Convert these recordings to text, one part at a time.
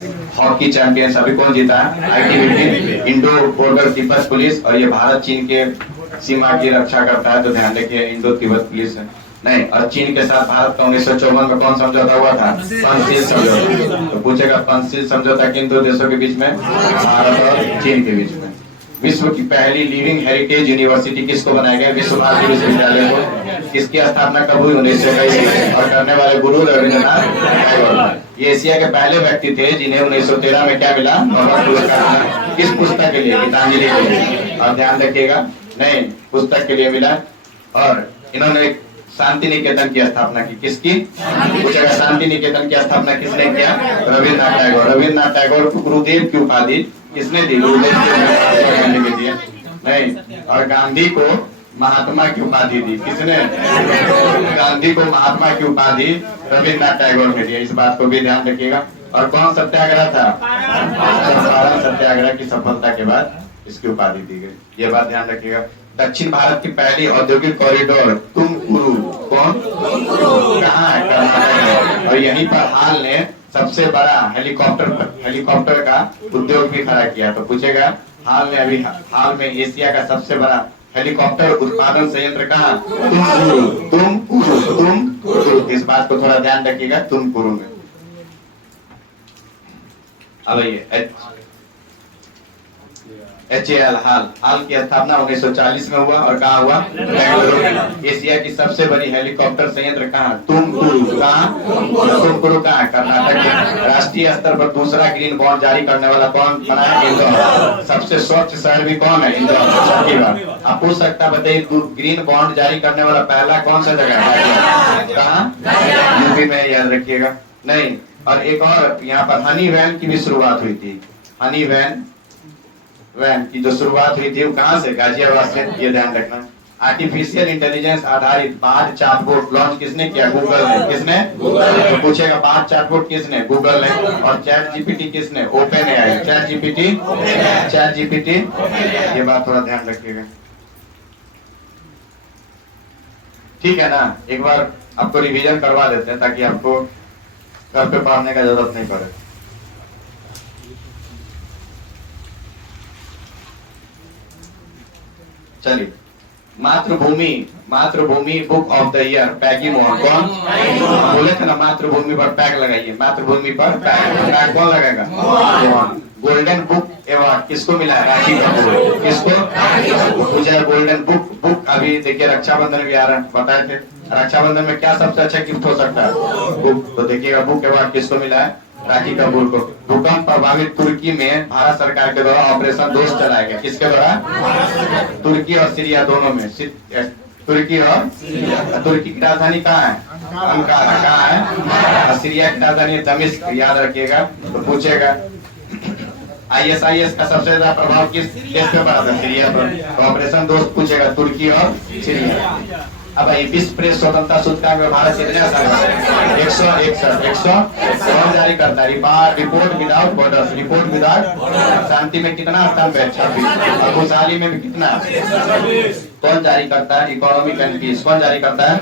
Hockey champions अभी कौन जीता है? ITBP, Indo border Tibet police. और ये भारत चीन के सीमा की रक्षा करता है, तो ध्यान रखिए इंडो तिब्बत पुलिस है। नहीं, और चीन के साथ भारत का 1954 में कौन समझौता हुआ था? पंचशील समझौता। तो पूछेगा पंचशील समझौता किन दो देशों के बीच में? भारत और चीन के बीच में। विश्व की पहली लिविंग हेरिटेज यूनिवर्सिटी किसको बनाया गया? विश्व भारती विश्वविद्यालय को। किसकी स्थापना कब हुई? 1921। और करने वाले गुरु रविन्द्रनाथ टैगोर। ये एशिया के पहले व्यक्ति थे जिन्हें 1913 में क्या मिला? नोबेल पुरस्कार मिला। किस पुस्तक के लिए? गीतांजलि के लिए। और ध्यान रखिएगा, नहीं पुस्तक के लिए मिला। और इन्होंने एक शांति निकेतन की स्थापना की। किसकी? पूछेगा शांति निकेतन की स्थापना किसने किया? रविन्द्रनाथ टैगोर। रविन्द्रनाथ टैगोर को गुरुदेव की उपाधि किसने दी? गुरुदेव की दी। नहीं, और गांधी को महात्मा की उपाधि दी। किसने? गांधी को महात्मा की उपाधि रविन्द्रनाथ टैगोर ने दी। इस बात को भी ध्यान रखिएगा। और कौन सत्याग्रह था? चंपारण सत्याग्रह की सफलता के बाद इसकी उपाधि दी गई। ये बात ध्यान रखिएगा। दक्षिण भारत की पहली औद्योगिक कॉरिडोर तुमकुरू कौन? कहाँ है? कर्नाटक में। और यहीं पर हाल ने सबसे बड़ा हेलीकॉप्टर का उद्योग भी खड़ा किया। तो पूछेगा हाल में एशिया का सबसे बड़ा हेलीकॉप्टर उत्पादन संयंत्र कहाँ? तुमकुरू। इस बात को थोड़ा ध्यान रखिएगा, तुमकुरू में। अब ये HAL हाल की स्थापना 1940 में हुआ। और कहाँ हुआ? बेंगलुरु। एशिया की सबसे बड़ी हेलीकॉप्टर संयंत्र कहाँ? तुमकुरू। कहाँ? तुमकुरू कहाँ? कर्नाटक के। राष्ट्रीय स्तर पर दूसरा ग्रीन बॉन्ड जारी करने वाला कौन बना है? इंदौर। सबसे स्वच्छ शहर भी कौन है? इंदौर। छठी बात आप पूछ सकता, बताइए ग्रीन बॉन्ड जारी करने वाला पहला कौन सा जगह है? कहाँ? यूपी में, याद रखिएगा। नहीं, और एक और यहाँ पर हनी वैन की भी शुरुआत हुई थी। हनी वैन की जो शुरुआत हुई थी वो कहाँ से? गाजियाबाद से। ये ध्यान रखना। आर्टिफिशियल इंटेलिजेंस आधारित बार्ड चैटबॉट लॉन्च किसने किया? गूगल ने। किसने? तो पूछेगा बार्ड चैटबॉट किसने? गूगल ने। और चैट जीपीटी किसने? Open AI. Chat GPT. ये बात थोड़ा ध्यान रखिएगा, ठीक है ना? एक बार आपको रिवीजन करवा देते हैं ताकि आपको घर पे पढ़ने का जरूरत नहीं पड़े। चलिए, मातृभूमि बुक ऑफ द ईयर पैगी मोहन कौन? बोले थे ना मातृभूमि पर पैग लगाइए। मातृभूमि पर पैग कौन लगाएगा? मोहन। गोल्डन बुक अवार्ड किसको मिला है? राखी कपूर। किसको? पूछा गोल्डन बुक अभी देखिए रक्षाबंधन भी आ रहा है, बताए थे रक्षाबंधन में क्या सबसे अच्छा गिफ्ट हो सकता है? बुक। तो देखिएगा बुक अवार्ड किसको मिला है? राखी कपूर को। भूकंप प्रभावित तुर्की में भारत सरकार के द्वारा ऑपरेशन दोस्त चलाया गया। किसके द्वारा? तुर्की और सीरिया दोनों में। तुर्की की राजधानी कहाँ है? अंकारा। कहाँ है? सीरिया की राजधानी दमिश्क। याद रखिएगा। तो पूछेगा ISIS का सबसे ज्यादा प्रभाव किस देश पे पड़ा था? सीरिया पर। ऑपरेशन दोस्त पूछेगा तुर्की और सीरिया। अब विश्व प्रेस स्वतंत्रता सूचकांक में भारत कितने स्थान पर? 161। कौन जारी करता है? Report without borders. Report without. शांति में कितना स्थान पे? 26। और खुशहाली में भी कितना? कौन जारी करता है? Economic and peace. कौन जारी करता है?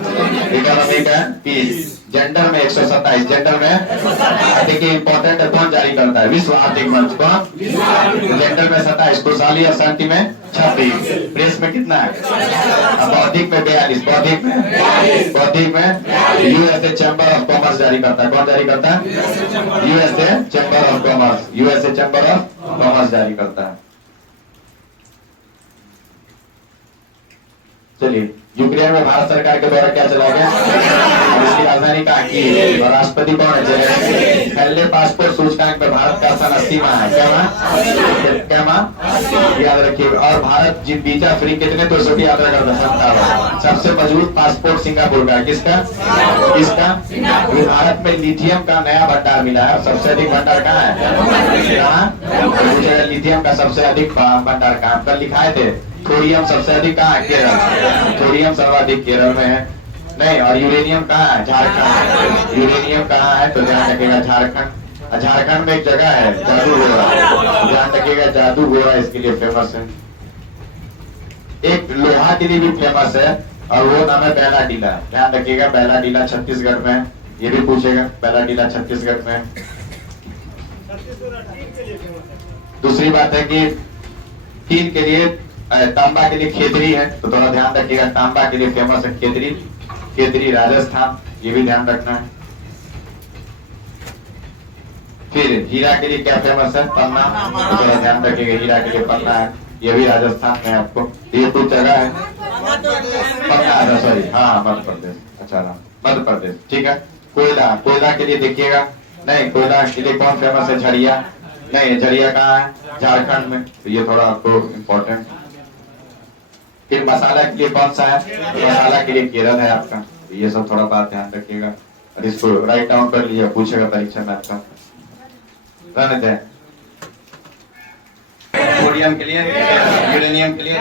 Economic and piece. जेंडर में 127। जेंडर में देखिए इंपॉर्टेंट है, कौन जारी करता है? विश्व आर्थिक मंच। कौन? जेंडर में 27। खुशहाली और शांति में 26। प्रेस में कितना है? बौद्धिक में 42। बौद्धिक में USA चैम्बर ऑफ कॉमर्स जारी करता है। कौन जारी करता है? USA chamber of commerce. USA chamber of commerce जारी करता है। चलिए, यूक्रेन में भारत सरकार के द्वारा क्या चला गया? इसकी राजधानी कहाँ की? और राष्ट्रपति कौन है? पहले पासपोर्ट सूचकांक में भारत का स्थान 80 है। क्या याद रखिए। और भारत वीजा फ्री कितने देशों की यात्रा करता है? सबसे मजबूत पासपोर्ट सिंगापुर का। किसका? भारत में लिथियम का नया भंडार मिला है। सबसे अधिक भंडार कहाँ है? लिथियम का सबसे अधिक भंडार कहाँ? कल लिखाए थे। थोरियम सबसे अधिक कहाँ है? केरल। थोरियम सर्वाधिक केरल में है। नहीं, और यूरेनियम कहाँ है? झारखंड। यूरेनियम कहाँ है? तो ध्यान रखिएगा झारखंड। झारखंड में एक जगह है जादूगोड़ा। ध्यान रखिएगा जादूगोड़ा इसके लिए फेमस है। एक लोहा के लिए भी फेमस है और वो नाम है बैलाडीला। ध्यान रखिएगा बैलाडीला छत्तीसगढ़ में। ये भी पूछेगा बैलाडीला छत्तीसगढ़ में। दूसरी बात है कि टीन के लिए तांबा के लिए खेतरी है, तो थोड़ा ध्यान रखिएगा। तांबा के लिए फेमस है खेतरी, खेतरी राजस्थान, ये भी ध्यान रखना है। फिर हीरा के लिए क्या फेमस है? पन्ना, तो थोड़ा ध्यान रखिएगा, हीरा के लिए पन्ना है, ये भी राजस्थान में आपको। ये कुछ जगह है पन्ना, सॉरी हाँ मध्य प्रदेश, अच्छा मध्य प्रदेश, ठीक है। कोयला, कोयला के लिए देखिएगा, नहीं कोयला के लिए कौन फेमस है? झरिया, नहीं झरिया कहाँ है? झारखंड में, तो ये थोड़ा आपको इम्पोर्टेंट। फिर मसाला के लिए कौन सा है? मसाला के लिए केरल है आपका, ये सब थोड़ा बात ध्यान रखिएगा और इसको राइट डाउन कर लिया, पूछेगा परीक्षा में आपका। रहने दें। सोडियम के लिए, यूरेनियम के लिए,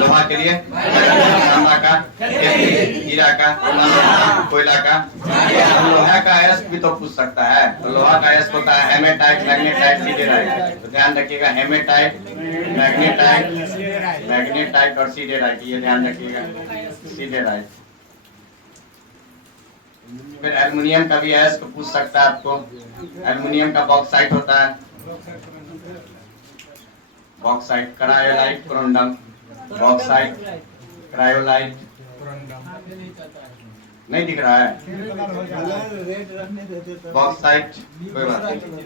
लोहा के लिए, तांबा का, हीरा का, कोयला का। लोहा का अयस्क भी तो पूछ सकता है, तो लोहा का अयस्क होता है हेमेटाइट, मैग्नेटाइट, सिडेराइट। तो ध्यान रखिएगा, हेमेटाइट, मैग्नेटाइट, मैग्नेटाइट और सिडेराइट, ये ध्यान रखिएगा, सिडेराइट। फिर एल्युमिनियम का भी अयस्क पूछ सकता है आपको। एल्युमिनियम का बॉक्साइट होता है, बॉक्साइट, क्रायोलाइट, कोरोंडम, बॉक्साइट, क्रायोलाइट, नहीं दिख रहा है बॉक्साइट, कोई बात नहीं,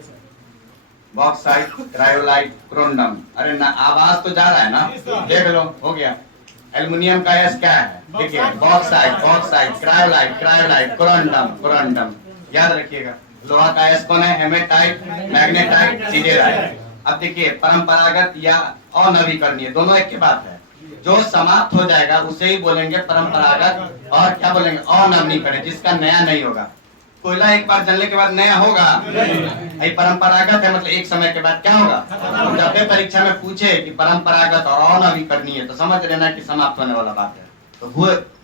बॉक्साइट, क्रायोलाइट, कोरोंडम। अरे ना आवाज तो जा रहा है ना, देख लो, हो गया। एल्युमिनियम का एस क्या है? देखिए, bauxite, bauxite, cryolite, cryolite, corundum, corundum, याद रखिएगा। लोहा का एस कौन है? Hematite, magnetite, siderite. अब देखिए, परंपरागत या अनवीकरणीय, दोनों एक की बात है। जो समाप्त हो जाएगा उसे ही बोलेंगे परंपरागत, और क्या बोलेंगे? अनवीकरणीय, जिसका नया नहीं होगा। कोयला एक बार जलने के बाद नया होगा, ये परंपरागत है, मतलब एक समय के बाद क्या होगा। जब भी परीक्षा में पूछे कि परंपरागत और अनवीकरणीय, तो समझ लेना कि समाप्त होने वाला बात है, तो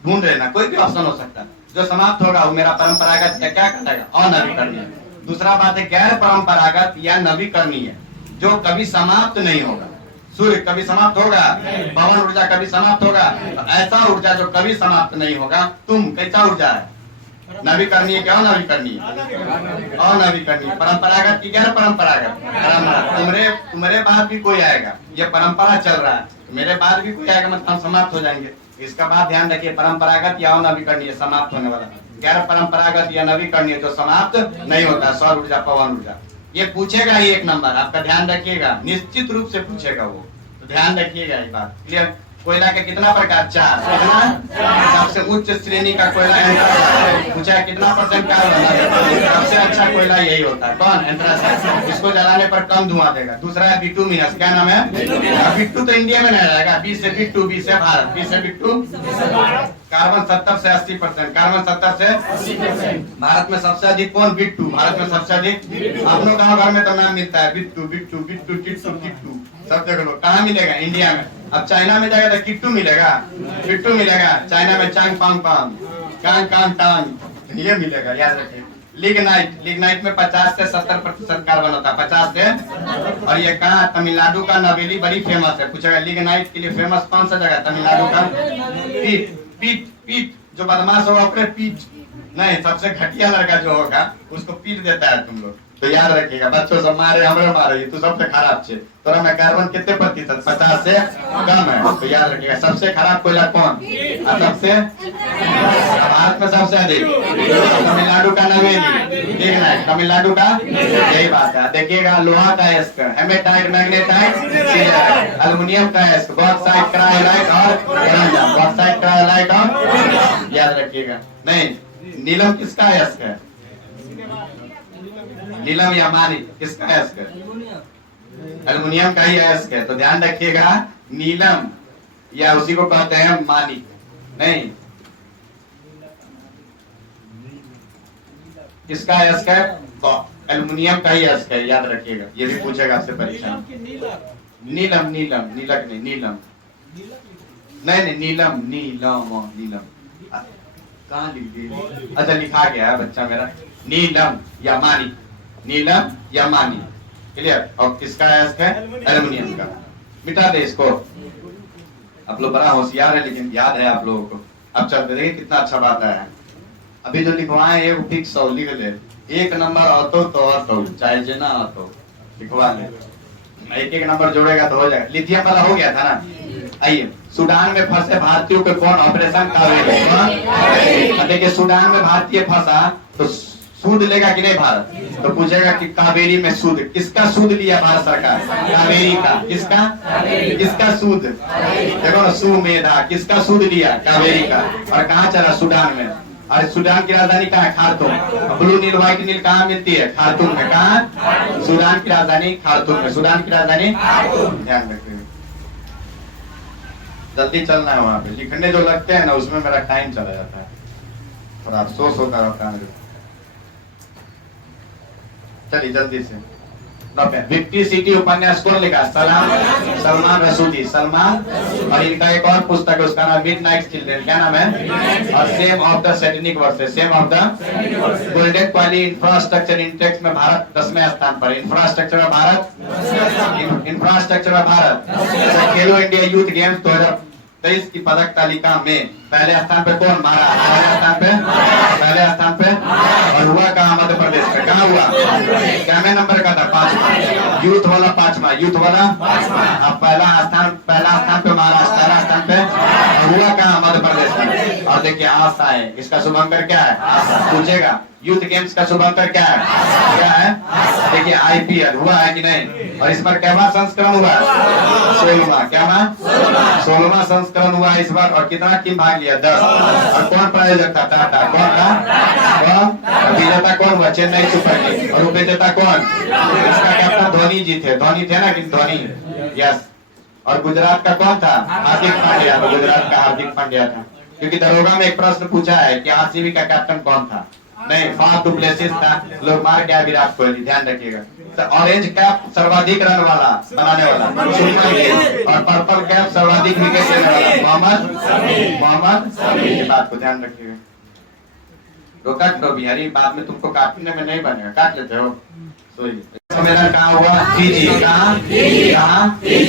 ढूंढ लेना, कोई भी ऑप्शन हो सकता है। जो समाप्त होगा वो मेरा परंपरागत या क्या कहलाएगा? अनवीकरणीय। दूसरा बात है गैर परंपरागत या नवीकरणीय, जो कभी समाप्त नहीं होगा। सूर्य कभी समाप्त होगा, पवन ऊर्जा कभी समाप्त होगा, तो ऐसा ऊर्जा जो कभी समाप्त नहीं होगा, तुम कैसा ऊर्जा है? नवीकरणीय क्या? नवीकरणीय, अनवीकरणीय। परंपरागत की गैर परंपरागत, तुम्हारे बाद भी कोई आएगा, ये परंपरा चल रहा है, मेरे बाद भी कोई आएगा, मतलब हम समाप्त हो जाएंगे। इसका बात ध्यान रखिए, परंपरागत या अनवीकरणीय, समाप्त होने वाला। गैर परंपरागत या नवीकरणीय, जो समाप्त नहीं होता, सौर ऊर्जा, पवन ऊर्जा। ये पूछेगा ही एक नंबर, आपका ध्यान रखिएगा, निश्चित रूप से पूछेगा वो, तो ध्यान रखिएगा ये बात। क्लियर? कोयला के कितना प्रकार? 4। कितना? सबसे उच्च श्रेणी का कोयला एंथ्रासाइट, पूछा है कितना % कार्बन? सबसे अच्छा कोयला यही होता है, कौन? एंथ्रासाइट। इसको जलाने पर कम धुआं देगा। दूसरा है बिटुमिनस, क्या नाम है? बिट्टू तो इंडिया में नहीं रहेगा, बी से बिट्टू, बी से भारत, बी से बिट्टू। कार्बन 70 से 80%, कार्बन 70 से 80%। भारत में सबसे अधिक कौन? बिट्टू, भारत में सबसे अधिक। हम लोग घर में तो नाम मिलता है बिट्टू, बिट्टू, बिट्टू, टिट्टू, टिट्टू, सब जगह लोग। कहाँ मिलेगा? इंडिया में। अब चाइना में जाएगा तो किट्टू मिलेगा, बिट्टू मिलेगा। चाइना में चांग पांग पांग, कांग कांग टांग, ये मिलेगा, याद रखिए। लिग्नाइट, लिग्नाइट में 50 से 70% कार्बन होता है, 50 से। और ये कहाँ? तमिलनाडु का नवेली बड़ी फेमस है। पूछेगा लिग्नाइट के लिए फेमस कौन सा जगह? तमिलनाडु का पीट, पीट, पीट। जो बदमाश होगा अपने पीट, नहीं सबसे घटिया लड़का जो होगा उसको पीट देता है तुम लोग, तो याद रखिएगा। बच्चों सब मारे, हमरे मारे, तू सबसे खराब छे। तोरा में कार्बन कितने प्रतिशत? 50 से कम है, तो याद रखिएगा। सबसे खराब कोयला कौन? सबसे भारत में सबसे अधिक तमिलनाडु का नवेली, देखना है तमिलनाडु का, यही बात है। देखिएगा, लोहा का एस्क, हेमेटाइट, मैग्नेटाइट, एल्युमिनियम का एस्क, बॉक्साइट, क्रायोलाइट और कोरोंडम, बॉक्साइट, क्रायोलाइट और, याद रखिएगा। नहीं, नीलम किसका एस्क है? नीलम या मानिक किसका अयस्क है? एल्युमिनियम का ही अयस्क है, तो ध्यान रखिएगा। नीलम या उसी को कहते हैं मानिक, नहीं किसका अयस्क है? एल्युमिनियम का ही अयस्क है, याद रखिएगा। ये भी पूछेगा आपसे परीक्षा में। नीलम, नीलम, नीलक नहीं, नीलम नहीं, नहीं नीलम, नीलम, नीलम कहाँ लिख दिए? अच्छा लिखा गया है बच्चा मेरा, नीलम या मानिक, नीलम या मानी। क्लियर? और किसका अयस्क है? एल्युमिनियम का। मिटा दे इसको, आप लोग बड़ा होशियार है, लेकिन याद है आप लोगों को। अब चलते देखिए कितना अच्छा बात है। अभी जो लिखवाए ये फिक्स 100 लिख ले, एक नंबर आतो तो आतो, चाहे जिना आतो लिखवा ले, एक एक नंबर जोड़ेगा तो हो जाएगा। लिथियम वाला हो गया था ना। आइए, सूडान में फंसे भारतीयों के कौन ऑपरेशन कावेरी। देखिए सूडान में भारतीय फंसा तो सूद लेगा कि नहीं भारत, तो पूछेगा कि कावेरी में सूद, किसका सूद लिया भारत सरकार, कावेरी का। किसका, किसका सूद, देखो ना सुमेधा, किसका सूद लिया, कावेरी का। और कहाँ चला, सूडान में। और सूडान की राजधानी कहाँ है, खार्तूम। ब्लू नील व्हाइट नील कहाँ मिलती है, खार्तूम में। कहाँ, सूडान की राजधानी खार्तूम में। सूडान की राजधानी, ध्यान रखिए जल्दी चलना है वहां पे। लिखने जो लगते हैं ना उसमें मेरा टाइम चला जाता है, थोड़ा अफसोस होता रहता है। चलिए जल्दी से। विक्ट्री सिटी उपन्यास कौन लिखा, सलमान रसूदी, सलमान। और इनका एक और पुस्तक है, उसका नाम मिडनाइट चिल्ड्रन, क्या नाम है, और same of the satanic versus, same of the golden quality. Infrastructure index में भारत 10वें स्थान पर। इंफ्रास्ट्रक्चर में भारत, इंफ्रास्ट्रक्चर में भारत। खेलो इंडिया यूथ गेम्स 2023 की पदक तालिका में पहले स्थान पे कौन, महाराष्ट्र पहले स्थान पे, पहले स्थान पे। और हुआ कहाँ, मध्य प्रदेश में। कहाँ हुआ, क्या नंबर का था, 5वां। यूथ वाला 5वां, यूथ वाला। अब पहला स्थान पे महाराष्ट्र, पहला स्थान पे। और हुआ कहाँ, मध्य प्रदेश में। और देखिए आशा है, इसका शुभंकर क्या है, पूछेगा। यूथ गेम्स का शुभंकर क्या है, क्या है, देखिए आईपीएल हुआ है कि नहीं। और इस बार क्या संस्करण हुआ, 16वां, क्या 16वां संस्करण हुआ इस बार। और कितना टीम भाग लिया, 10। और कौन प्रायोजक था, टाटा। कौन था, कौन विजेता कौन हुआ, चेन्नई सुपर किंग्स। और उपविजेता कौन, इसका कैप्टन धोनी जी थे, धोनी थे ना कि धोनी, यस। और गुजरात का कौन था, हार्दिक पांड्या, गुजरात का हार्दिक पांड्या था। क्योंकि दरोगा में एक प्रश्न पूछा है कि आरसीबी का कैप्टन कौन था, नहीं, फाफ डु प्लेसिस था, लोग मार गया विराट कोहली, ध्यान रखिएगा। तो ऑरेंज कैप सर्वाधिक रन वाला बनाने वाला शुभमन गिल। और पर्पल कैप सर्वाधिक विकेट लेने वाला मोहम्मद। ये बात को ध्यान रखिएगा। रोका करो बिहारी, बाद में तुमको काटने में नहीं बनेगा, काट लेते हो। सम्मेलन कहाँ हुआ, फीजी। कहाँ,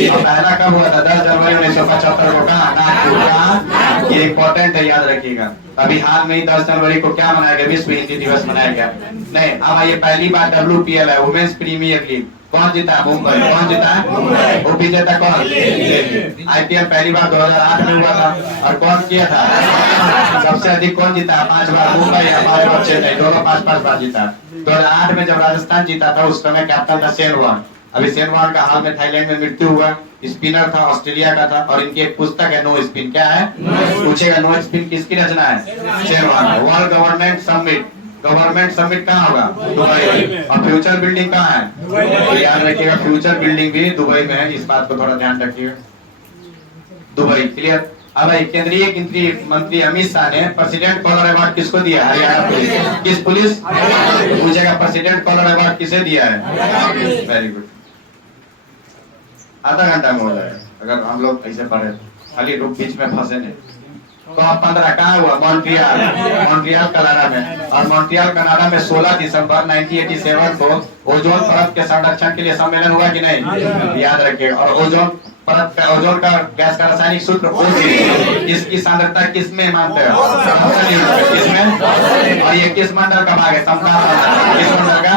और पहला कब हुआ था, 10 जनवरी 1975 को। कहाँ, नागपुर। कहाँ, ये इम्पोर्टेंट है, याद रखिएगा। अभी हाल में ही 10 जनवरी को क्या मनाया गया, विश्व हिंदी दिवस मनाया गया। नहीं, अब ये पहली बार WPL है, वुमेन्स प्रीमियर लीग। कौन जीता है, मुंबई। कौन जीता है, वो विजेता कौन, आईपीएल पहली बार 2008 में हुआ था। और कौन किया था, सबसे अधिक कौन जीता है, 5 बार मुंबई या 5 बार चेन्नई, दोनों 5-5 बार जीता। 2008 में जब राजस्थान जीता था उस समय कैप्टन था शेन वॉर्न। अभी शेन वॉर्न का हाल में थाईलैंड में मृत्यु हुआ। स्पिनर था, ऑस्ट्रेलिया का था। और इनकी एक पुस्तक है, नो स्पिन। क्या है, पूछेगा नो स्पिन किसकी रचना है, Shane Warne. World government summit, government summit कहाँ होगा, दुबई। और फ्यूचर बिल्डिंग कहाँ है, तो याद रखिएगा फ्यूचर बिल्डिंग भी दुबई में है, इस बात को थोड़ा ध्यान रखिएगा। Dubai, clear. अब केंद्रीय मंत्री अमित शाह ने प्रेसिडेंट कॉलर अवार्ड किसको दिया, हरियाणा पुलिस। किस पुलिस, पूछेगा प्रेसिडेंट कॉलर अवार्ड किसे दिया है, वेरी गुड। आधा घंटा में हो जाएगा अगर हम लोग ऐसे पढ़े, खाली रुक बीच में फंसे नहीं। COP 15 कहाँ हुआ, मॉन्ट्रियल, मॉन्ट्रियल कनाडा में। और मॉन्ट्रियल कनाडा में 16 दिसंबर 1987 को ओजोन परत के संरक्षण के लिए सम्मेलन हुआ कि नहीं, याद रखिए। और ओजोन परत का, ओजोन का गैस का रासायनिक सूत्र O3। इसकी सांद्रता किस में मानते हो, किसमें। और ये किस मंडल का भाग है, समकाल किस मंडल का।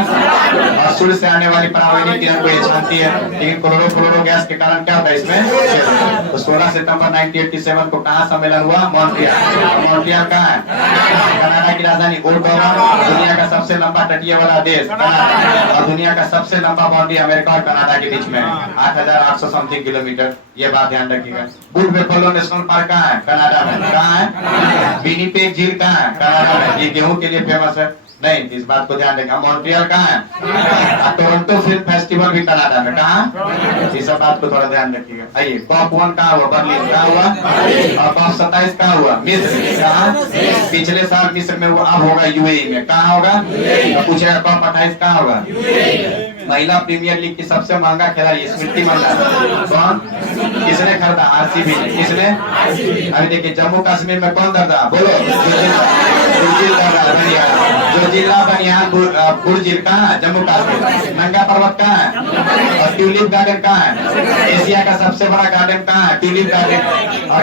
और सूर्य से आने वाली परावैंगिक किरण को ये छानती है, लेकिन क्लोरो गैस के कारण क्या होता है इसमें। तो 16 सितंबर 1987 को कहाँ सम्मेलन हुआ, मॉन्ट्रियल। मॉन्ट्रियल कहाँ है, कनाडा की राजधानी। ओटावा, दुनिया का सबसे लंबा तटीय वाला देश कनाडा। और दुनिया का सबसे लंबा बाउंड्री अमेरिका और कनाडा के बीच में 8,800 समथिंग किलोमीटर, ये बात ध्यान रखिएगा। बुल बेफलो नेशनल पार्क कहाँ है, कनाडा में। कहाँ है, विनिपेग झील कहाँ है, कनाडा में। ये गेहूं के लिए फेमस है, नहीं, इस बात को ध्यान रखिएगा। मॉन्ट्रियल कहाँ है, टोरंटो फिल्म फेस्टिवल भी कनाडा में। कहाँ, इस बात को थोड़ा ध्यान रखिएगा। आइए, COP 1 कहाँ हुआ, बर्लिन। कहाँ हुआ, और COP 27 कहाँ हुआ, मिस्र। कहाँ, पिछले साल मिस्र में हुआ, अब होगा UAE में। कहाँ होगा, पूछेगा COP 28 कहाँ होगा। महिला प्रीमियर लीग की सबसे महंगा खिलाड़ी स्मृति मंदाना, कौन, किसने खरीदा, आरसीबी ने। किसने, अभी देखिए जम्मू कश्मीर में कौन दर्जा, बोलो, बुर्जिल दर्रा बनियान, जो जिला बनियानपुर बुर्जिल कहाँ है? जम्मू कश्मीर। नंगा पर्वत कहाँ है? और ट्यूलिप गार्डन कहाँ है? एशिया का सबसे बड़ा गार्डन कहाँ है? Tulip garden. और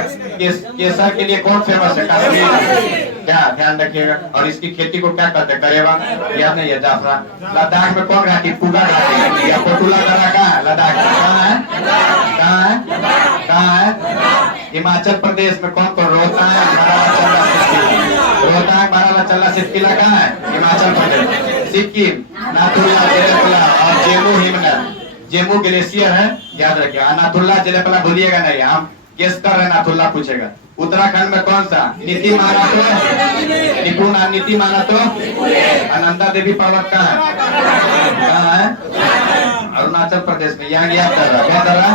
केसर के लिए कौन फेमस है? कश्मीर। क्या ध्यान रखिएगा। और इसकी खेती को क्या कहते हैं? करेवा, याद नहीं है? जाफरान। लद्दाख में कौन घाटी? पूगा घाटी या कोटुला दर्रा कहाँ है? लद्दाख कहाँ है? कहाँ है? कहाँ है? हिमाचल प्रदेश में कौन कौन? रोहतांग, बारालाचल्ला, सिक्किम। रोहतांग, बारालाचल्ला, सिक्किला कहाँ है? हिमाचल प्रदेश। सिक्किम, नाथुला, जेलेपला और जेमू हिमनद। जेमू ग्लेशियर है, याद रखिए। नाथुल्ला जेलेपला भूलिएगा नहीं, हम गेस कर रहे हैं, नाथुल्ला पूछेगा। उत्तराखंड में कौन सा? नीति माना तो निपुण, नीति माना तो अनंता देवी पर्वत कहाँ है? कहाँ है? अरुणाचल प्रदेश में। यहाँ गया दर्रा, क्या दर्रा?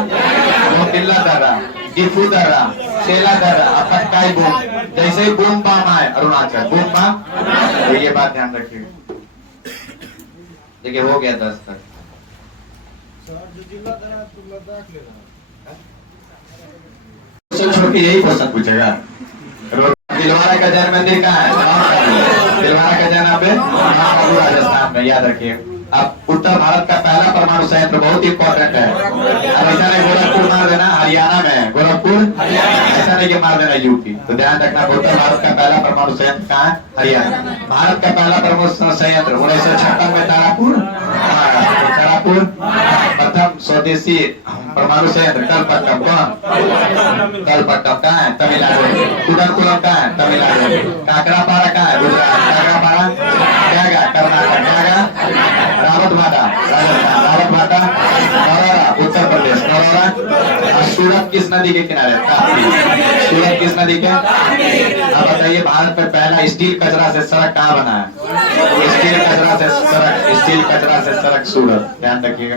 मोतिल्ला दर्रा, डिफू दर्रा, सेला दर्रा, अपटकाई बूम। जैसे ही बूम बाम आए अरुणाचल, बूम बाम। तो ये बात ध्यान रखिएगा। देखिए हो गया 10 तक। छोड़ के यही क्वेश्चन पूछेगा। दिलवारा का जैन मंदिर कहाँ है? दिलवारा का जैन पे राजस्थान में, याद रखिए। अब उत्तर भारत का पहला परमाणु संयंत्र बहुत इंपॉर्टेंट है। अब ऐसा नहीं गोरखपुर मार देना हरियाणा में, गोरखपुर ऐसा नहीं कि मार देना यूपी। तो ध्यान रखना, उत्तर भारत का पहला परमाणु संयंत्र कहाँ है? हरियाणा। भारत का पहला परमाणु संयंत्र 1956 में तारापुर, तारापुर। प्रथम स्वदेशी परमाणु संयंत्र कलपट्टम, कौन? कलपट्टम कहाँ है? तमिलनाडु। कुडनकुलम कहाँ है? तमिलनाडु। काकरापारा कहाँ है? गुजरात। काकरापारा क्या गा? कर्नाटक। क्या गा? रावतभाटा, राजस्थान। रावतभाटा, नरोरा, उत्तर प्रदेश। नरोरा। और सूरत किस नदी के किनारे? ताप्ती। सूरत किस नदी के? अब बताइए, भारत में पहला स्टील कचरा से सड़क कहाँ बना है? स्टील कचरा से सड़क, स्टील कचरा से सड़क सूरत। ध्यान रखिएगा,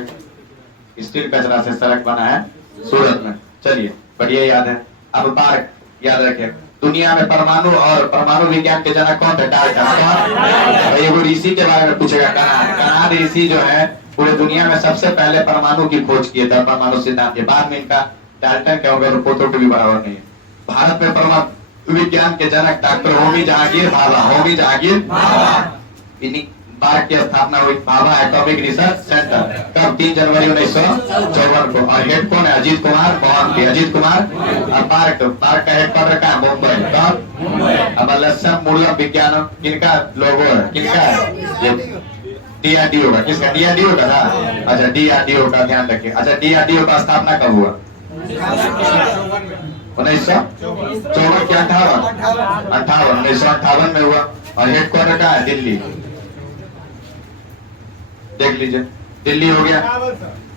स्टील कचरा से सड़क बना है सूरत में। चलिए, बढ़िया याद है। अब बार याद रखें, दुनिया में परमाणु और परमाणु विज्ञान के जनक कौन थे? डाल्टन। ये वो ऋषि के बारे में पूछेगा। कनाद ऋषि जो है पूरे दुनिया में सबसे पहले परमाणु की खोज किए थे, परमाणु सिद्धांत के। बाद में इनका डाल्टन क्या हो गया, पोतो भी बराबर नहीं है। भारत में परमाणु विज्ञान के जनक डॉक्टर होमी जहांगीर भाभा। होमी जहांगीर भाभा। इन्हीं बार की स्थापना हुई भाभा एटॉमिक रिसर्च सेंटर। कब? 3 जनवरी 1954 को। और हेड कौन है? अजीत कुमार मोहंती। अजीत कुमार। पार्क का हेडक्वार्टर कहाँ? मुंबई। कब? अब लक्ष्य मूलक विज्ञान किनका लोगो है? किनका है? डीआरडीओ का। किसका? डीआरडीओ का था। अच्छा, डीआरडीओ का ध्यान रखिए। अच्छा, डीआरडीओ का स्थापना कब हुआ? 1954 के 58 1958 में हुआ। और हेडक्वार्टर कहाँ है? दिल्ली। देख लीजिए, दिल्ली हो गया।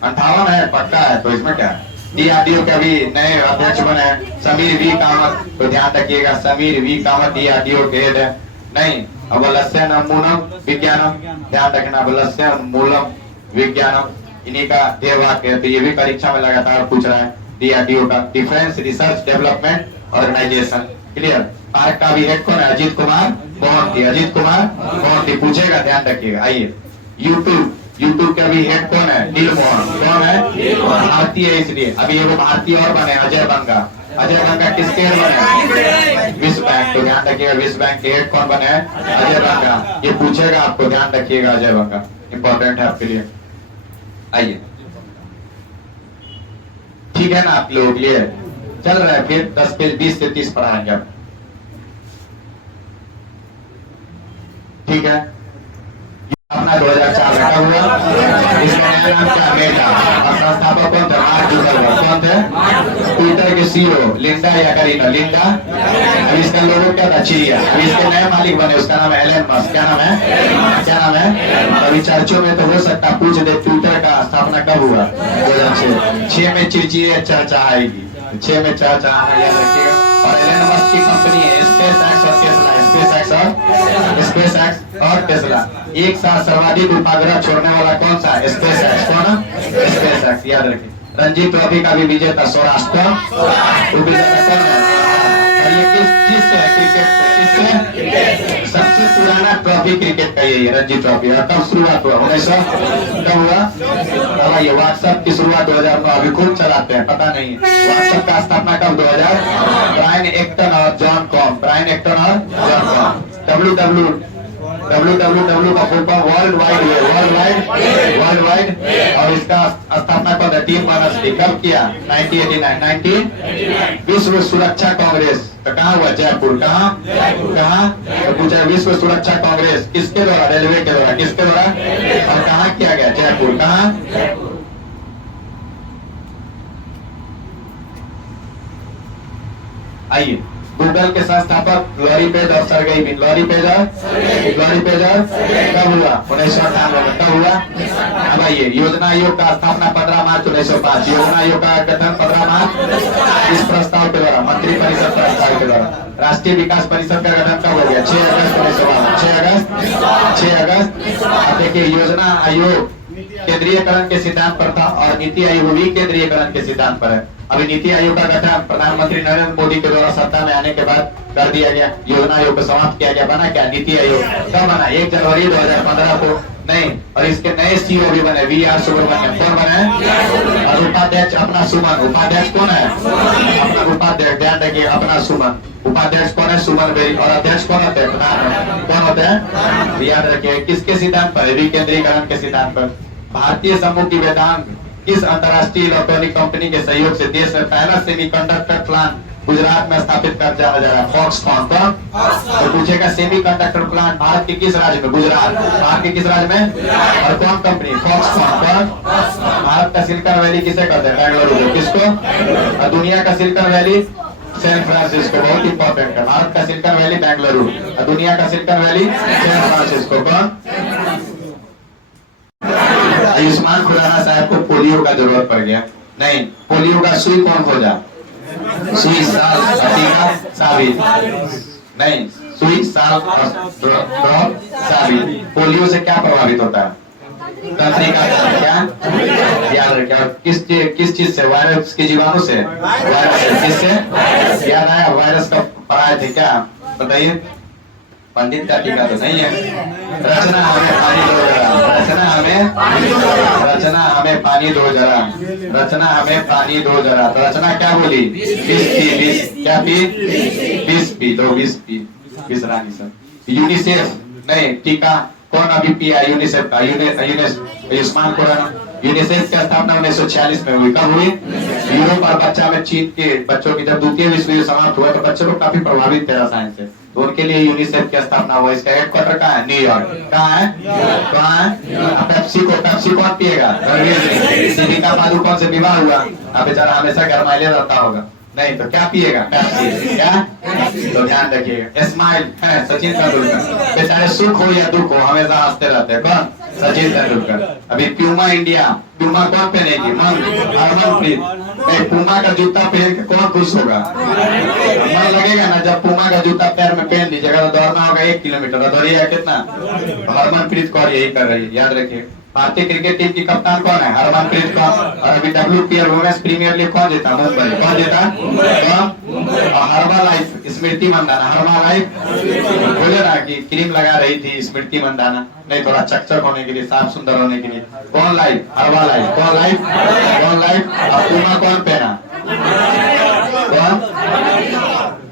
58 है, पक्का है। तो इसमें क्या है? डीआरडीओ के अभी नए अध्यक्ष बने हैं समीर वी कामत। तो ध्यान रखिएगा, समीर वी कामत डीआरडीओ के हेड है। नहीं, अब वलस्यन मूलम विज्ञानम। ध्यान रखना, वलस्यन मूलम विज्ञानम इन्हीं का ध्येय वाक्य है। तो ये भी परीक्षा में लगातार पूछ रहा है। डीआरडीओ का defence research development organisation. Clear. Park का भी हेड कौन है? अजीत कुमार मोहंती। अजीत कुमार मोहंती पूछेगा, ध्यान रखिएगा। आइए, यूट्यूब का भी हेड कौन है? नील मोहन। कौन है? भारतीय है, इसलिए अभी ये वो भारतीय और बने, अजय बंगा। अजय बंगा किसके हेड बने? विश्व बैंक। तो ध्यान रखिएगा, विश्व बैंक के हेड कौन बने हैं? अजय बंगा। ये पूछेगा आपको, ध्यान रखिएगा, अजय बंगा इंपॉर्टेंट है आपके लिए। आइए, ठीक है ना आप लोग? ये चल रहा है। फिर 10 पेज 20 से 30 पढ़ाएंगे आप, ठीक है? अपना 2004 में कब हुआ? इसका नया नाम क्या? मेटा। और संस्थापक कौन थे? Mark Zuckerberg. कौन थे? ट्विटर के सीईओ लिंडा या करीना? लिंडा। अब इसका लोगो क्या था? चिड़िया। अब इसके नए मालिक बने, उसका नाम है एलन मस्क। क्या नाम है? क्या नाम है? अभी चर्चों में तो हो सकता पूछ दे, ट्विटर का स्थापना कब हुआ? 2006। 6 में चिड़चिड़े चर्चा आएगी, 6 में चर्चा आना याद रखिएगा। और एलन मस्क की कंपनी है स्पेस एक्स और टेस्ला। स्पेस एक्स और टेस्ला। एक साथ सर्वाधिक उपग्रह छोड़ने वाला कौन सा? Space x. कौन? स्पेस एक्स, याद रखिए। रणजी ट्रॉफी का भी विजेता सौराष्ट्र। विजेता कौन है? और ये किससे है? क्रिकेट से। किससे? सबसे पुराना ट्रॉफी क्रिकेट का यही है, रणजी ट्रॉफी। और कब शुरुआत हुआ? 1900 कब हुआ? ये व्हाट्सएप की शुरुआत 2009। अभी खूब चलाते हैं, पता नहीं है। व्हाट्सएप का स्थापना कब? 2000। ब्रायन एक्टन और जॉन कॉम। ब्रायन एक्टन और जॉन कॉम। WWW का फुल फॉर्म वर्ल्ड वाइड और इसका स्थापना कौन है? Team Berners-Lee. कब किया? 1989 विश्व सुरक्षा कांग्रेस। तो कहाँ हुआ? जयपुर। कहाँ? तो पूछा विश्व सुरक्षा कांग्रेस किसके द्वारा? रेलवे के द्वारा। किसके द्वारा? और कहाँ किया गया? जयपुर। कहाँ? आइए, गूगल के संस्थापक लॉरी पेज और सर्गेई ब्रिन। लॉरी पेज कब हुआ? 1998 में। कब हुआ? अब आइए, योजना आयोग का स्थापना 15 मार्च 1905। योजना आयोग का गठन 15 मार्च इस प्रस्ताव के द्वारा, मंत्री परिषद प्रस्ताव के द्वारा। राष्ट्रीय विकास परिषद का गठन कब हो गया? 6 अगस्त 1952। 6 अगस्त। अब देखिए, योजना आयोग केंद्रीयकरण के सिद्धांत पर था और नीति आयोग भी केंद्रीयकरण के सिद्धांत पर है। अभी नीति आयोग का गठन प्रधानमंत्री नरेंद्र मोदी के द्वारा सत्ता में आने के बाद कर दिया गया। योजना आयोग को समाप्त किया गया। बना क्या? नीति आयोग। कब बना? 1 जनवरी 2015 को। नहीं, और इसके नए सीईओ भी बने, वी आर सुब्रमण्यम। कौन बने? और उपाध्यक्ष अपना सुमन। उपाध्यक्ष कौन है? अपना उपाध्यक्ष, ध्यान रखिए, अपना सुमन। उपाध्यक्ष कौन है? सुमन बेरी। और अध्यक्ष कौन होते हैं? प्रधानमंत्री। कौन होते हैं? याद रखिए, किसके सिद्धांत पर? विकेंद्रीकरण के सिद्धांत पर। भारतीय समूह की वेदांत किस अंतर्राष्ट्रीय इलेक्ट्रॉनिक कंपनी के सहयोग से देश में पहला सेमीकंडक्टर प्लांट गुजरात में स्थापित कर जा रहा है? फॉक्सकॉन। कौन? तो पूछेगा सेमीकंडक्टर प्लांट भारत के किस राज्य में? गुजरात। भारत के किस राज्य में? और कौन कंपनी? फॉक्सकॉन। कौन? भारत का सिलिकॉन वैली किसे कहते हैं? बेंगलुरु को। किसको? और दुनिया का सिलिकॉन वैली सैन फ्रांसिस्को। बहुत इंपॉर्टेंट है। भारत का सिलिकॉन वैली बेंगलुरु और दुनिया का सिलिकॉन वैली सैन फ्रांसिस्को। कौन? आयुष्मान खुराना साहब को पोलियो का जरूरत पड़ गया। नहीं, पोलियो का सुई कौन खोजा? सुई, साल, टीका, साबित। नहीं, सुई, साल, ड्रॉप, साबित। पोलियो से क्या प्रभावित होता है? तंत्रिका। क्या? याद रखिए। और किस चीज से? वायरस के जीवाणु से। वायरस से। किससे? याद आया? वायरस का पढ़ाए थे क्या? बताइए। पंडित का टीका तो नहीं है। रचना हमें पानी दो जरा। रचना हमें पानी दो जरा। रचना हमें पानी दो जरा। तो रचना क्या बोली? 20 क्या पी? 20 पी। रानी सर। यूनिसेफ। नहीं, टीका कौन अभी पिया? यूनिसेफ का। आयुष्मान खुराना। यूनिसेफ की स्थापना 1946 में हुई। कब हुई? यूरोप और बच्चा में चीन के बच्चों की जब द्वितीय विश्व युद्ध समाप्त हुआ तो बच्चे लोग काफी प्रभावित थे रसायन से, तो उनके लिए यूनिसेफ की स्थापना हुआ। इसका हेडक्वार्टर कहाँ है? न्यूयॉर्क। कहाँ है? पेप्सी कौन पिएगा? दीपिका पादुकोण से विवाह हुआ, अब बेचारा हमेशा गरमाइले रहता होगा। नहीं तो क्या पिएगा? पेप्सी। क्या? तो ध्यान रखिएगा। स्माइल है सचिन तेंदुलकर। बेचारे सुख हो या दुख हो हमेशा हंसते रहते हैं। कौन? सचिन तेंदुलकर। अभी प्यूमा इंडिया, प्यूमा कौन पहनेगी? हरमनप्रीत। पूमा का जूता पहन के कौन खुश होगा? मन लगेगा ना जब पूमा का जूता पैर में पहन लीजिएगा। तो दौड़ना होगा 1 किलोमीटर। दौड़िएगा कितना? हरमनप्रीत कौर यही कर रही है, याद रखिए। भारतीय क्रिकेट टीम की कप्तान कौन है? हरमनप्रीत कौर। और अभी WPL वुमेन्स प्रीमियर लीग कौन जीता? मुंबई। कौन जीता? और हर्बल लाइफ स्मृति मंदाना। हर्बल लाइफ बोले ना कि क्रीम लगा रही थी स्मृति मंदाना, नहीं थोड़ा चकचक होने के लिए, साफ सुंदर होने के लिए। कौन लाइफ? Herbal life. कौन लाइफ? और पूमा कौन पहना? कौन?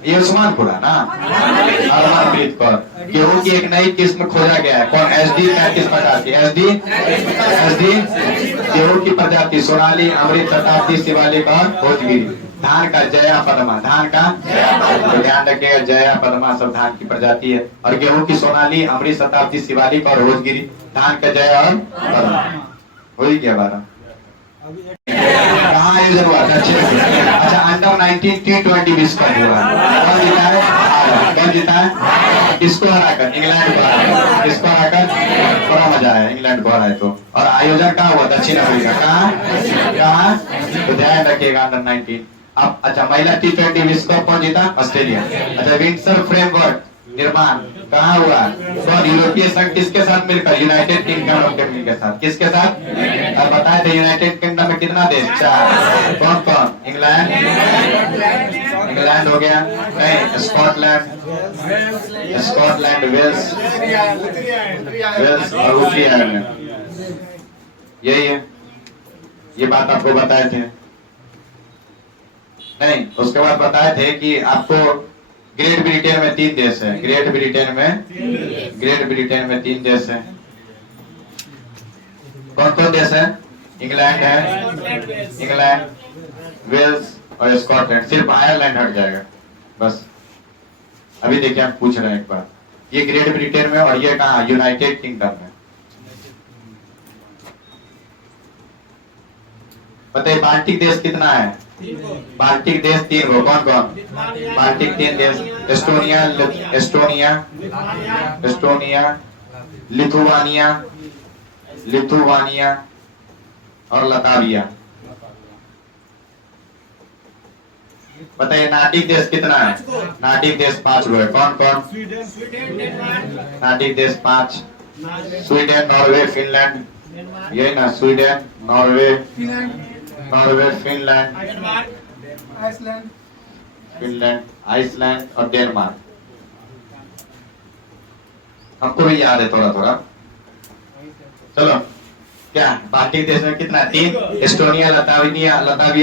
ये उस्मान खुराना। हरमनप्रीत कौर। गेहूं की एक नई किस्म खोजा गया है। कौन? SD 3550 की। SD गेहूं की प्रजाति सोनाली, अमृत, शताब्दी, शिवालिक और भोजगिरी। धान का जया पदमा। धान का तो ध्यान रखिएगा, जया पदमा सब धान की प्रजाति है। और गेहूं की सोनाली, अमृत, शताब्दी, शिवालिक और भोजगिरी। धान का जया और पदमा। हो ही गया 12। कहाँ आयोजन हुआ था? अच्छा, अंडर 19 T20 विश्व कप हुआ। कौन जीता है? कौन जीता है? किसको हराकर? इंग्लैंड को हराकर। किसको हराकर? बड़ा मजा आया इंग्लैंड को हराए तो। और आयोजन कहाँ हुआ? दक्षिण अफ्रीका। कहाँ? तो ध्यान रखिएगा अंडर 19। अब अच्छा, महिला T20 विश्व कप कौन जीता? ऑस्ट्रेलिया। अच्छा, विंडसर फ्रेमवर्क निर्माण कहाँ हुआ? कौन? यूरोपीय संघ किसके साथ मिलकर? यूनाइटेड किंगडम ऑफ जर्मनी के साथ। किसके साथ? अब बताए थे यूनाइटेड किंगडम में कितना देश? 4। कौन कौन? इंग्लैंड हो गया। नहीं, स्कॉटलैंड, वेल्स और उत्तरी आयरलैंड। यही है, ये बात आपको बताए थे। नहीं, उसके बाद बताए थे कि आपको ग्रेट ब्रिटेन में 3 देश है। ग्रेट ब्रिटेन में 3 देश है। कौन कौन देश है? इंग्लैंड है, इंग्लैंड, वेल्स और स्कॉटलैंड। सिर्फ आयरलैंड हट जाएगा बस। अभी देखिए आप पूछ रहे हैं एक बात, ये ग्रेट ब्रिटेन में और ये कहा? यूनाइटेड किंगडम में। बताइए बाल्टिक देश कितना है? बाल्टिक देश 3 को। कौन कौन? बाल्टिक 3 देश, एस्टोनिया, लिथुआनिया और लताविया। बताइए नार्डिक देश कितना है? नार्डिक देश 5 को है। कौन कौन? नार्डिक देश 5, स्वीडन, नॉर्वे, फिनलैंड, यही ना? स्वीडन, नॉर्वे, फिनलैंड, आइसलैंड और डेनमार्क। हमको भी याद है थोड़ा थोड़ा। चलो क्या बाल्टिक देश में कितना? 3, एस्टोनिया, लताविया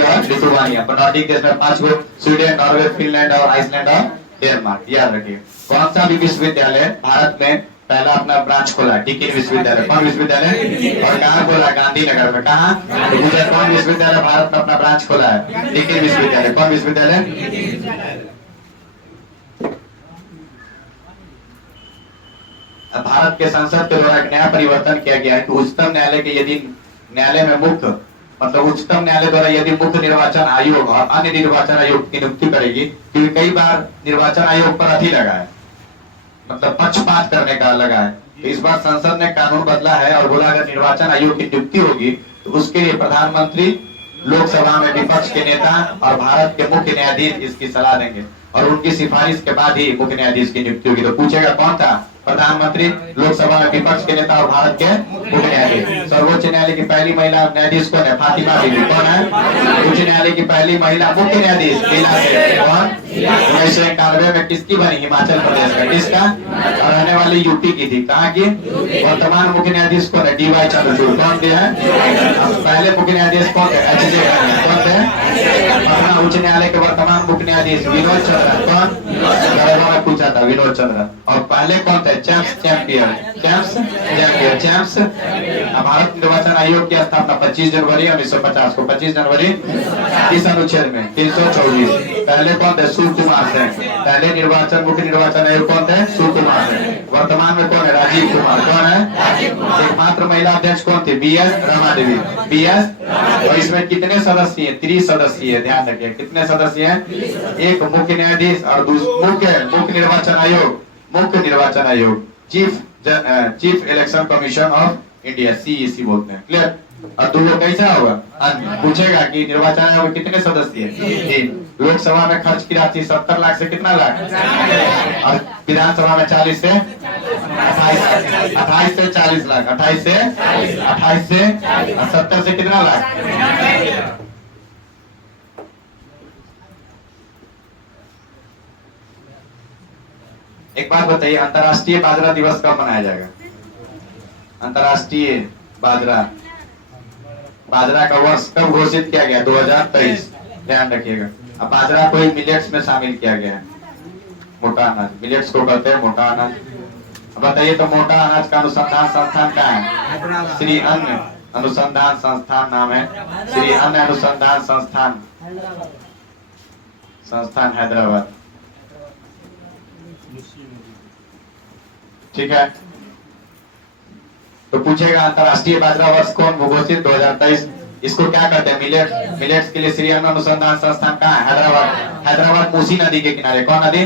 और लिथुआनिया। नॉर्डिक देश में 5 को, स्वीडन, नॉर्वे, फिनलैंड और आइसलैंड और डेनमार्क। याद रखिए। कौन सा भी विश्वविद्यालय भारत में पहला अपना ब्रांच खोला? डीकिन विश्वविद्यालय। कौन विश्वविद्यालय? और कहाँ खोला? गांधीनगर में। कहाँ? तो पूछा कौन विश्वविद्यालय भारत में अपना ब्रांच खोला है? डीकिन विश्वविद्यालय। कौन विश्वविद्यालय? भारत के संसद के द्वारा एक नया परिवर्तन किया गया है कि उच्चतम न्यायालय के यदि न्यायालय में मुख्य मतलब उच्चतम न्यायालय द्वारा यदि मुख्य निर्वाचन आयोग और अन्य निर्वाचन आयोग की नियुक्ति करेगी, क्योंकि कई बार निर्वाचन आयोग पर अथी लगा है, मतलब पक्षपात करने का लगा है। तो इस बार संसद ने कानून बदला है और बोला अगर निर्वाचन आयोग की नियुक्ति होगी तो उसके लिए प्रधानमंत्री, लोकसभा में विपक्ष के नेता और भारत के मुख्य न्यायाधीश इसकी सलाह देंगे और उनकी सिफारिश के बाद ही मुख्य न्यायाधीश की नियुक्ति होगी। तो पूछेगा कौन था? प्रधानमंत्री, लोकसभा में विपक्ष के नेता और भारत के मुख्य न्यायाधीश। सर्वोच्च न्यायालय की पहली महिला न्यायाधीश कौन है? फातिमा बीबी। कौन है? उच्च न्यायालय की पहली महिला मुख्य न्यायाधीश कौन? 1991 में किसकी बनी? हिमाचल प्रदेश का। किसका? और रहने वाली यूपी की थी। कहाँ की? वर्तमान मुख्य न्यायाधीश कौन है? DY चंद्रचूड़। कौन दिया है? पहले मुख्य न्यायाधीश कौन थे? HJ कौन थे? पटना उच्च न्यायालय के वर्तमान मुख्य न्यायाधीश विनोद चंद्र। कौन? पूछा था विनोद चंद्र। और पहले कौन थे? चैम्प्स। भारत निर्वाचन आयोग की स्थापना 25 जनवरी 1950 को। 25 जनवरी इस अनुच्छेद में 324। पहले कौन थे? सुकुमार सेन। पहले मुख्य निर्वाचन आयोग कौन थे? सुकुमार सेन। वर्तमान में कौन है? राजीव कुमार। कौन है? एकमात्र महिला अध्यक्ष कौन थी? BS रमा देवी। BS। और इसमें कितने सदस्य हैं? 30 सदस्य है। ध्यान रखिए कितने सदस्य हैं? एक मुख्य न्यायाधीश और मुख्य निर्वाचन आयोग chief election commission of India, CEC बोलते हैं। क्लियर? और दो लोग कैसा होगा? पूछेगा कि निर्वाचन आयोग में कितने सदस्य हैं? 3। लोकसभा में खर्च की राशि 70 लाख से कितना लाख? और विधानसभा में 40 से 28 से 40 लाख। 28 से 70 से कितना लाख? एक बात बताइए, अंतर्राष्ट्रीय बाजरा दिवस कब मनाया जाएगा? अंतर्राष्ट्रीय बाजरा का वर्ष कब घोषित किया गया? 2023। ध्यान रखिएगा। अब बाजरा को मिलेट्स में शामिल किया गया है। मोटा अनाज, मिलेट्स को कहते हैं मोटा अनाज। बताइए तो मोटा अनाज का अनुसंधान संस्थान क्या है? श्री अन्न अनुसंधान संस्थान नाम है। श्री अन्न अनुसंधान संस्थान हैदराबाद। ठीक है। तो पूछेगा अंतर्राष्ट्रीय बाजरा वर्ष कौन घोषित? 2023। इसको क्या कहते हैं? मिलेट्स के लिए श्री अन्न अनुसंधान संस्थान कहाँ है? हैदराबाद मूसी नदी के किनारे। कौन नदी?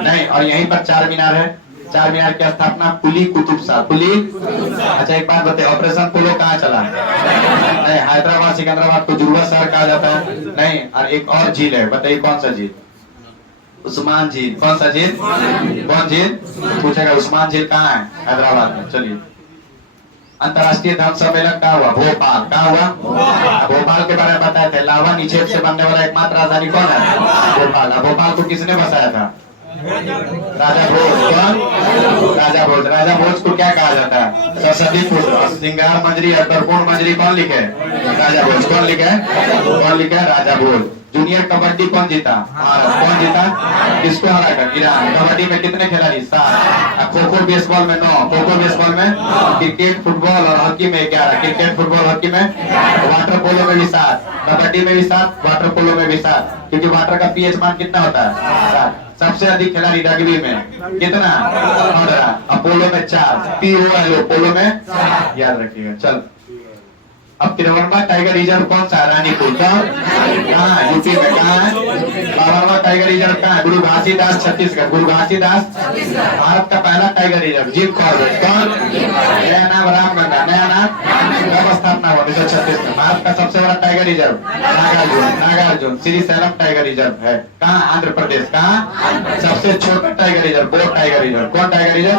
नहीं। और यहीं पर 4 मीनार है। 4 मीनार की स्थापना कुली कुतुब शाह। अच्छा एक बात बताइए, ऑपरेशन पोलो कहाँ चला? नहीं, हैदराबाद सिकंदराबाद को जुड़वा शहर कहा जाता है। नहीं। और एक और झील है, बताइए कौन सा झील? उस्मान झील। कौन सा झील? कौन झील? पूछेगा उस्मान झील कहाँ है? हैदराबाद में। चलिए, अंतर्राष्ट्रीय धर्म सम्मेलन कहाँ हुआ? भोपाल। कहाँ हुआ? भोपाल के बारे में बताए थे। लावा निक्षेप से बनने वाला एकमात्र राजधानी कौन है? भोपाल। भोपाल को किसने बसाया था? राजा भोज। कौन? राजा भोज। राजा भोज को क्या कहा जाता है? सरस्वती पुत्र। और श्रृंगार मंजरी और कर्पूर मंजरी कौन लिखे? राजा भोज। कौन लिखे? कौन लिखे? राजा भोज। जूनियर कबड्डी कौन जीता? भारत। कौन जीता? किसको हरा कर? ईरान। कबड्डी में कितने खिलाड़ी? 7। खो खो बेसबॉल में 9। खो खो बेसबॉल में, क्रिकेट फुटबॉल और हॉकी में 11। क्रिकेट फुटबॉल हॉकी में, वाटर पोलो में भी 7, कबड्डी में भी 7, वाटर पोलो में भी 7, क्योंकि वाटर का पीएच मान कितना होता है? 7। सबसे अधिक खिलाड़ी रग्बी में कितना? 15। अपोलो में 4, POLO पोलो में, याद रखिएगा। चल, अब तिरवनवा टाइगर रिजर्व कौन सा है? रानीपुर। कहाँ? यूपी में। कहाँ है? 12वां टाइगर रिजर्व कहाँ है? गुरु घासीदास, छत्तीसगढ़। गुरु घासीदास भारत का पहला टाइगर रिजर्व। Jim Corbett. कौन? नया नाम रामगंगा। नया नाम कब स्थापना हुआ? 1936 में। भारत का सबसे बड़ा tiger reserve Nagarjun. Nagarjun. Srisailam tiger reserve है। कहाँ? आंध्र प्रदेश। कहाँ? सबसे छोटा tiger reserve Bor tiger reserve. कौन टाइगर रिजर्व?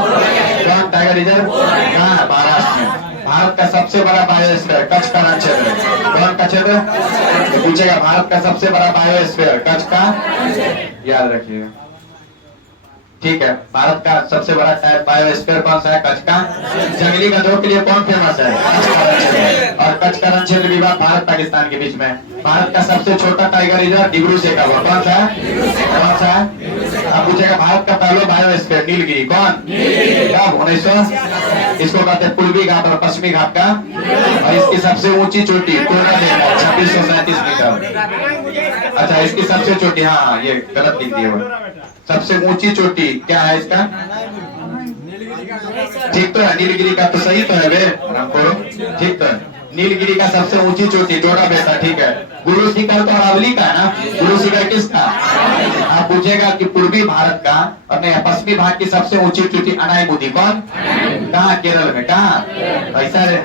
कौन टाइगर रिजर्व? कहाँ? महाराष्ट्र में। भारत का सबसे बड़ा बायोस्फीयर कच्छ का रण क्षेत्र। कौन का क्षेत्र? पूछेगा भारत का सबसे बड़ा बायोस्फीयर कच्छ का, याद रखिएगा। ठीक है, भारत का सबसे बड़ा बायोस्फीयर कौन सा है? कच्छ का। जंगली गधों के लिए कौन फेमस है? और कच्छ का रण क्षेत्र विवाद भारत पाकिस्तान के बीच में। भारत का सबसे छोटा टाइगर रिजर्व डिब्रू शेखावाटी। कौन सा है? कौन सा है? अब पूछेगा भारत का पहला बायोस्फीयर नीलगिरी। कौन? कब? 1900। इसको कहते हैं पूर्वी घाट और पश्चिमी घाट का। और इसकी सबसे ऊंची चोटी टोना देखा 2637 मीटर। अच्छा, इसकी सबसे चोटी, हाँ ये गलत लिख दिया। सबसे ऊंची चोटी क्या है इसका? ठीक तो है, नीलगिरी का तो सही तो है वे हमको, ठीक तो है। नीलगिरी का सबसे ऊंची चोटी टोटा बेटा, ठीक है। गुरु शिखर तो अरावली का है ना? गुरु शिखर किसका? आप पूछेगा कि पूर्वी भारत का और नहीं पश्चिमी भारत की सबसे ऊंची चोटी अनाईमुदी। कौन? कहाँ? केरल में। कहाँ? ऐसा है,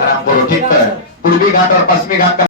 ठीक तो है। पूर्वी घाट और पश्चिमी घाट का